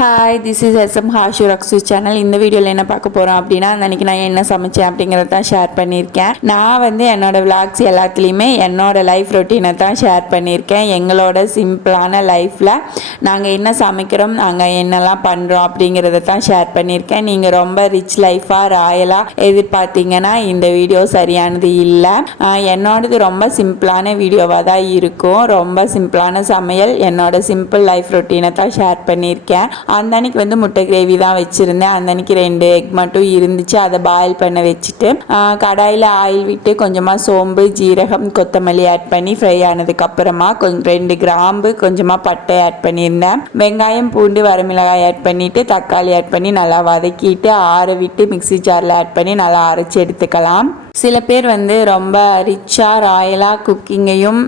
Hi, this is SM ஹாஷு ரக்ஸு channel. இந்த வீடியோவில் என்ன பார்க்க போகிறோம் அப்படின்னா, அன்றைக்கி நான் என்ன சமைச்சேன் அப்படிங்கிறத தான் ஷேர் பண்ணியிருக்கேன். நான் என்னோடய விளாக்ஸ் எல்லாத்துலேயுமே என்னோடய லைஃப் ரொட்டீனை தான் ஷேர் பண்ணியிருக்கேன். எங்களோட சிம்பிளான லைஃப்பில் நாங்கள் என்ன சமைக்கிறோம், நாங்கள் என்னெல்லாம் பண்ணுறோம் அப்படிங்கிறத தான் ஷேர் பண்ணியிருக்கேன். நீங்கள் ரொம்ப ரிச் லைஃபாக ராயலாக எதிர்பார்த்தீங்கன்னா இந்த வீடியோ சரியானது இல்லை. என்னோடது ரொம்ப சிம்பிளான வீடியோவாக தான் இருக்கும். ரொம்ப சிம்பிளான சமையல், என்னோட சிம்பிள் லைஃப் ரொட்டீனை தான் ஷேர் பண்ணியிருக்கேன். அந்த அன்னைக்கு முட்டை கிரேவி தான் வச்சுருந்தேன். அந்த அன்னைக்கு 2 எக் மட்டும் இருந்துச்சு. அதை பாயில் பண்ண வச்சுட்டு கடாயில் ஆயில் விட்டு கொஞ்சமாக சோம்பு, ஜீரகம், கொத்தமல்லி ஆட் பண்ணி ஃப்ரை ஆனதுக்கப்புறமா 2 கிராம்பு, கொஞ்சமாக பட்டை ஆட் பண்ணியிருந்தேன். வெங்காயம், பூண்டு, வரமிளகாய் ஆட் பண்ணிவிட்டு தக்காளி ஆட் பண்ணி நல்லா வதக்கிட்டு ஆற விட்டு மிக்சி ஜாரில் ஆட் பண்ணி நல்லா அரைச்சி எடுத்துக்கலாம். சில பேர் ரொம்ப ரிச்சாக ராயலாக குக்கிங்கையும்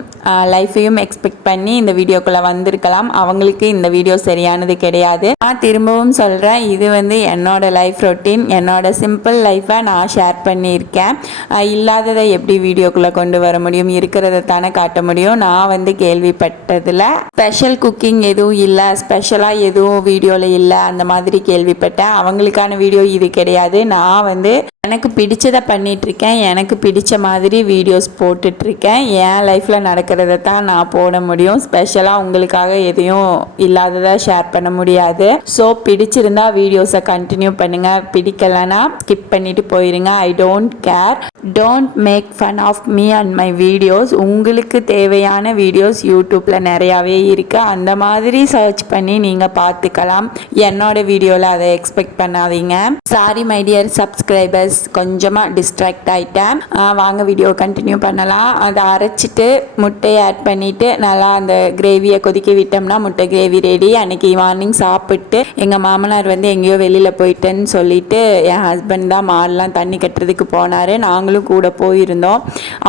லைஃப்பையும் எக்ஸ்பெக்ட் பண்ணி இந்த வீடியோக்குள்ளே வந்திருக்கலாம். அவங்களுக்கு இந்த வீடியோ சரியானது கிடையாது. நான் திரும்பவும் சொல்கிறேன், இது என்னோட லைஃப் ரொட்டீன், என்னோட சிம்பிள் லைஃப்பை நான் ஷேர் பண்ணியிருக்கேன். இல்லாததை எப்படி வீடியோக்குள்ளே கொண்டு வர முடியும்? இருக்கிறத தானே காட்ட முடியும். நான் கேள்விப்பட்டதில் ஸ்பெஷல் குக்கிங் எதுவும் இல்லை, ஸ்பெஷலாக எதுவும் வீடியோவில் இல்லை அந்த மாதிரி கேள்விப்பட்டேன். அவங்களுக்கான வீடியோ இது கிடையாது. நான் எனக்கு பிடிச்சதை பண்ணிகிட்ருக்கேன், எனக்கு பிடிச்ச மாதிரி வீடியோஸ் போட்டுட்ருக்கேன். என் லைஃப்பில் நடக்கிறத தான் நான் போட முடியும். ஸ்பெஷலாக உங்களுக்காக எதையும் இல்லாததை ஷேர் பண்ண முடியாது. ஸோ பிடிச்சிருந்தா வீடியோஸை கண்டினியூ பண்ணுங்கள், பிடிக்கலைன்னா ஸ்கிப் பண்ணிவிட்டு போயிருங்க. I don't care. Don't make fun of me and my videos. உங்களுக்கு தேவையான வீடியோஸ் யூடியூப்பில் நிறையாவே இருக்குது. அந்த மாதிரி சர்ச் பண்ணி நீங்கள் பார்த்துக்கலாம். என்னோட வீடியோவில் அதை எக்ஸ்பெக்ட் பண்ணாதீங்க. சாரி மை டியர் சப்ஸ்கிரைபர்ஸ், கொஞ்சமாக டிஸ்ட்ராக்ட் ஆகிட்டேன். வாங்க வீடியோ கண்டினியூ பண்ணலாம். அதை அரைச்சிட்டு முட்டையை ஆட் பண்ணிவிட்டு நல்லா அந்த கிரேவியை கொதிக்க விட்டோம்னா முட்டை கிரேவி ரெடி. அன்றைக்கி மார்னிங் சாப்பிட்டு எங்கள் மாமனார் எங்கேயோ வெளியில் போயிட்டேன்னு சொல்லிட்டு என் ஹஸ்பண்ட் தான் மாடெலாம் தண்ணி கட்டுறதுக்கு போனார். நாங்களும் கூட போயிருந்தோம்.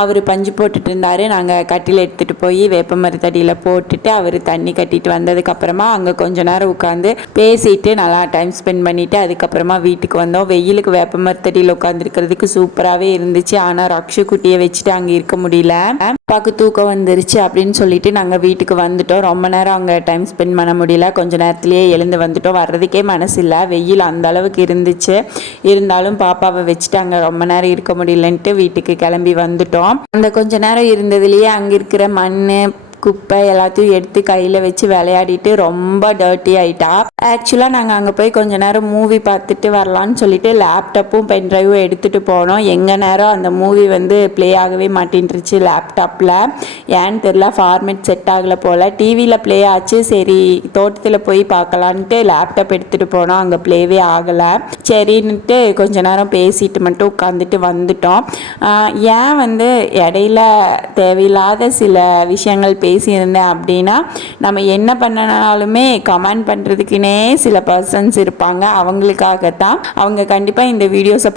அவர் பஞ்சு போட்டுட்டு இருந்தார். நாங்கள் கட்டில் எடுத்துகிட்டு போய் வேப்ப மரத்தடியில் போட்டுட்டு அவர் தண்ணி கட்டிட்டு வந்ததுக்கப்புறமா அங்கே கொஞ்ச நேரம் உட்காந்து பேசிட்டு நல்லா டைம் ஸ்பெண்ட் பண்ணிவிட்டு அதுக்கப்புறமா வீட்டுக்கு வந்தோம். வெயிலுக்கு வேப்ப மரத்தடியில் உட்காந்துருக்கிறதுக்கு சூப்பராகவே இருந்துச்சு. ஆனால் ரக்ஷு குட்டியை வச்சுட்டு அங்கே இருக்க முடியல. அப்பாவுக்கு தூக்கம் வந்துருச்சு அப்படின்னு சொல்லிட்டு நாங்கள் வீட்டுக்கு வந்துட்டோம். ரொம்ப நேரம் அங்கே டைம் ஸ்பெண்ட் பண்ண முடியல. கொஞ்சம் நேரத்துலேயே எழுந்து வந்துட்டோம். வர்றதுக்கே மனசு இல்லை, வெயில் அந்த அளவுக்கு இருந்துச்சு. இருந்தாலும் பாப்பாவை வச்சுட்டு அங்கே ரொம்ப நேரம் இருக்க முடியலன்ட்டு வீட்டுக்கு கிளம்பி வந்துட்டோம். அந்த கொஞ்ச நேரம் இருந்ததுலேயே அங்கே இருக்கிற மண், குப்பை எல்லாத்தையும் எடுத்து கையில் வச்சு விளையாடிட்டு ரொம்ப டர்ட்டி ஆகிட்டா. ஆக்சுவலாக நாங்கள் அங்கே போய் கொஞ்ச நேரம் மூவி பார்த்துட்டு வரலான்னு சொல்லிட்டு லேப்டாப்பும் பென்ட்ரைவும் எடுத்துகிட்டு போனோம். எங்கள் நேரம் அந்த மூவி ப்ளே ஆகவே மாட்டேன்ருச்சு லேப்டாப்பில். ஏன்னு தெரில, ஃபார்மேட் செட் ஆகலை போல். டிவியில் ப்ளே ஆச்சு. சரி தோட்டத்தில் போய் பார்க்கலான்ட்டு லேப்டாப் எடுத்துகிட்டு போனோம். அங்கே ப்ளேவே ஆகலை. சரின்னுட்டு கொஞ்ச நேரம் பேசிட்டு மட்டும் உட்காந்துட்டு வந்துட்டோம். ஏன் இடையில தேவையில்லாத சில விஷயங்கள் பேசியிருந்தேன் அப்படின்னா, நம்ம என்ன பண்ணனாலுமே கமெண்ட் பண்ணுறதுக்குனே சில பர்சன்ஸ் இருப்பாங்க. அவங்களுக்காகத்தான். அவங்க கண்டிப்பாக இந்த வீடியோஸை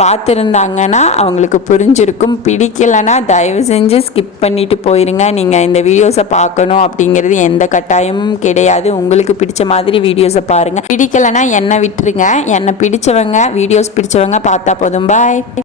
பார்த்துருந்தாங்கன்னா அவங்களுக்கு புரிஞ்சிருக்கும். பிடிக்கலைன்னா தயவு செஞ்சு ஸ்கிப் பண்ணிட்டு போயிருங்க. நீங்கள் இந்த வீடியோஸை பார்க்கணும் அப்படிங்கிறது எந்த கட்டாயமும் கிடையாது. உங்களுக்கு பிடிச்ச மாதிரி வீடியோஸை பாருங்கள். பிடிக்கலைன்னா என்னை விட்டுருங்க. என்னை பிடிச்சவங்க, வீடியோஸ் பிடிச்சவங்க பார்த்தா போதும். பாய்.